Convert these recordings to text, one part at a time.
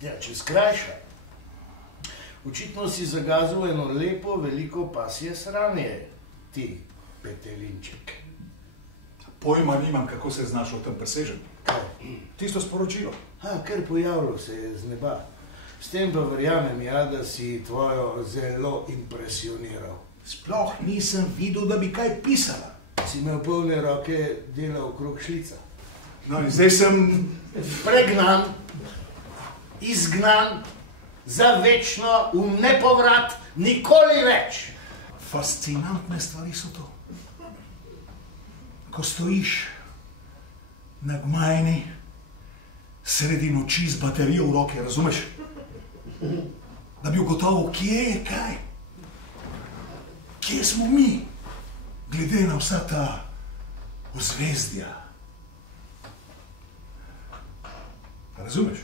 Ja, če skrajša. Očitno si zagazil eno lepo, veliko pasje sranje, ti petelinček. Pojma nimam, kako se je znašel tam presežen. Kaj? Tisto sporočilo. Kar pojavilo se je z neba. S tem pa verjamem ja, da si tvojo zelo impresioniral. Sploh nisem videl, da bi kaj pisala. Si imel polne roke dela okrog šlica. No in zdaj sem... Pregnan, izgnan, za večno, v nepovrat, nikoli več. Fascinantne stvari so to. Ko stojiš na gmajni, sredi noči z baterijo v roke, razumeš? Da bi ugotovil, kje je kaj. Kje smo mi, glede na vsa ta ozvezdja. Razumeš?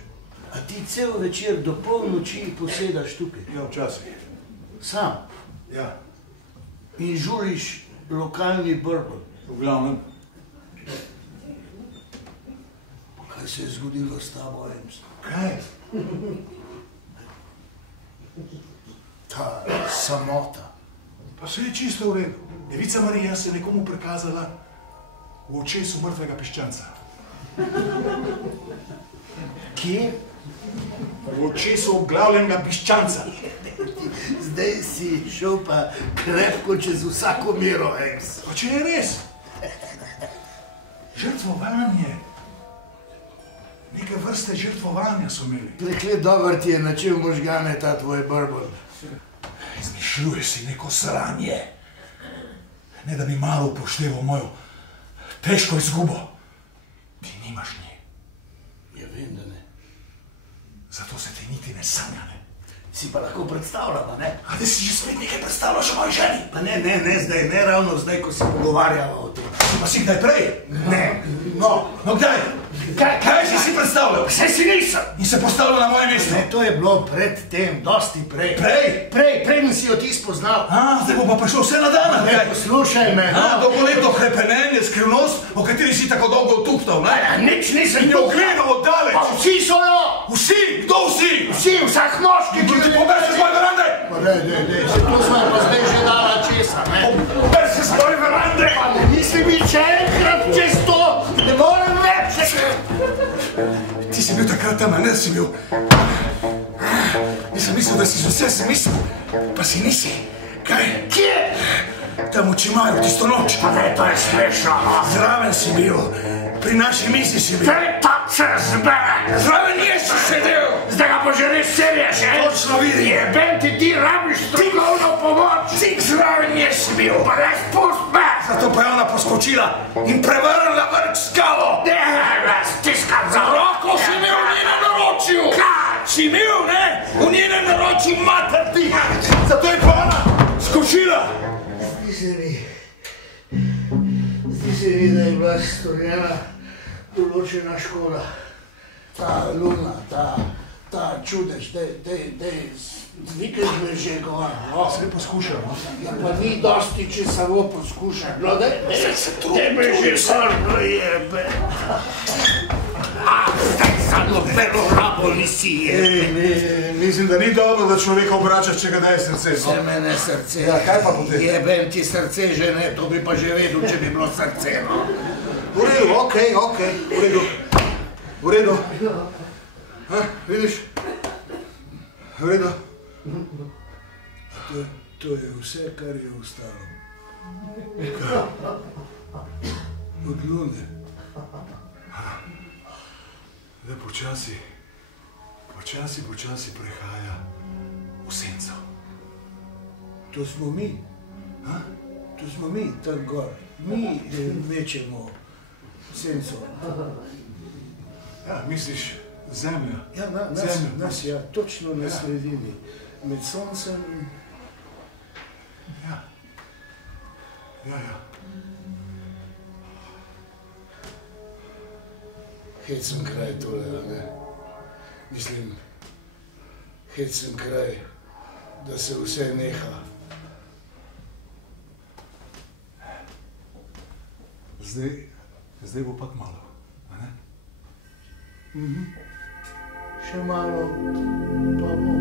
A ti cel večer do polnoči posedaš tukaj? Ja, včasih. Sam? Ja. In žuliš lokalni bourbon? V glavnem. Kaj se je zgodilo s tabo, Ems? Kaj? Ta samota. Pa vse je čisto v redu. Devica Marija se je nekomu prikazala v očesu mrtvega piščanca. Kje? V očesu obglavljenega piščanca. Zdaj si šel pa krepko čez vsako mero, Ems. Pa če je res? Žrtvovanje. Neke vrste žrtvovanja so imeli. Preklet dober ti je načel možgane ta tvoj bourbon. Izmišljuje si neko sranje. Ne da bi malo upošteval mojo težko izgubo. Ti nimaš nje. Ja, vem, da ne. Zato se ti niti ne sanja, ne? Si pa lahko predstavljala, ne? A da si že spet nekaj predstavljaš o moji ženi? Pa ne, zdaj, ne ravno zdaj, ko se pogovarjava o tem. Pa si kdaj prej? Ne, no. No kdaj? Kaj si si predstavljal? Saj si nisem. In se postavljal na moje mesto? Ne, to je bilo pred tem, dosti prej. Prej? Preden si jo ti spoznal. Zdaj bo pa prišlo vse na dan, ne? Poslušaj me, no. Dolgoletno hrepenenje, skrivnost, o kateri si tako dolgo tuhtal, ne? Nič nisem tuhtal. In jo gledal oddaleč. Pa vsi so jo. Vsi? Kdo vsi? Vsi, vsak moški, ki... Ti pober se z moje verande! Pa dej, se tu smo pa zdaj že dala česa, ne? Pober se z moje verande! Pa ne misli biti še enkrat čez to, ne morem več. Ti si bil takrat tam, ne si bil. Nisem mislil, da si vse si mislil, pa si nisi. Kaj? Kje? Tam v Čimaju, tisto noč. Pa daj, to je smešno, no. Zraven si bil, pri naši mizi si bil. Daj, tak se zbere. Zraven jesi sedel. Zdaj ga pa že res serješ, Točno vidim. Jeben ti rabiš strokovno pomoč. Tik zraven jesi bil. Pa daj, spust me. Zato pa je ona poskočila in prevrnila vrč skalo. Ne, stiskam za roko si imel v njenem naročju. Kaj? Si imel, ne? V njenem naročju mater ti. Zato je pa ona skočila. Zdi se mi, da je bila storjena določena škoda. Ta luna, ta čudež, dej, zvikaš me že gor, no. Sve poskušam, no. Ja, pa ni dosti, če samo poskušam, no, tebe že sorno jebe. Zdaj za nobeno rabo nisi jebe. Mislim, da ni dobro, da človeka obračaš, če ga daje srce, no. Vse mene srce. Ja, kaj pa potem? Jebem ti srce že ne, to bi pa že vedel, če bi bilo srce, no. V redu, okej, v redu. Vidiš? V redu. To je vse, kar je ostalo. Od lune. Zdaj počasi prehaja v senco. To smo mi. To smo mi, tam gor. Mi mečemo senco. Ja, misliš zemlja? Ja, nas, ja, točno na sredini. Med soncem in... Ja. Hecen kraj tole, ne? Mislim, hecen kraj, da se vse neha. Zdaj bo pa kmalu, a ne? Še malo, pa bo.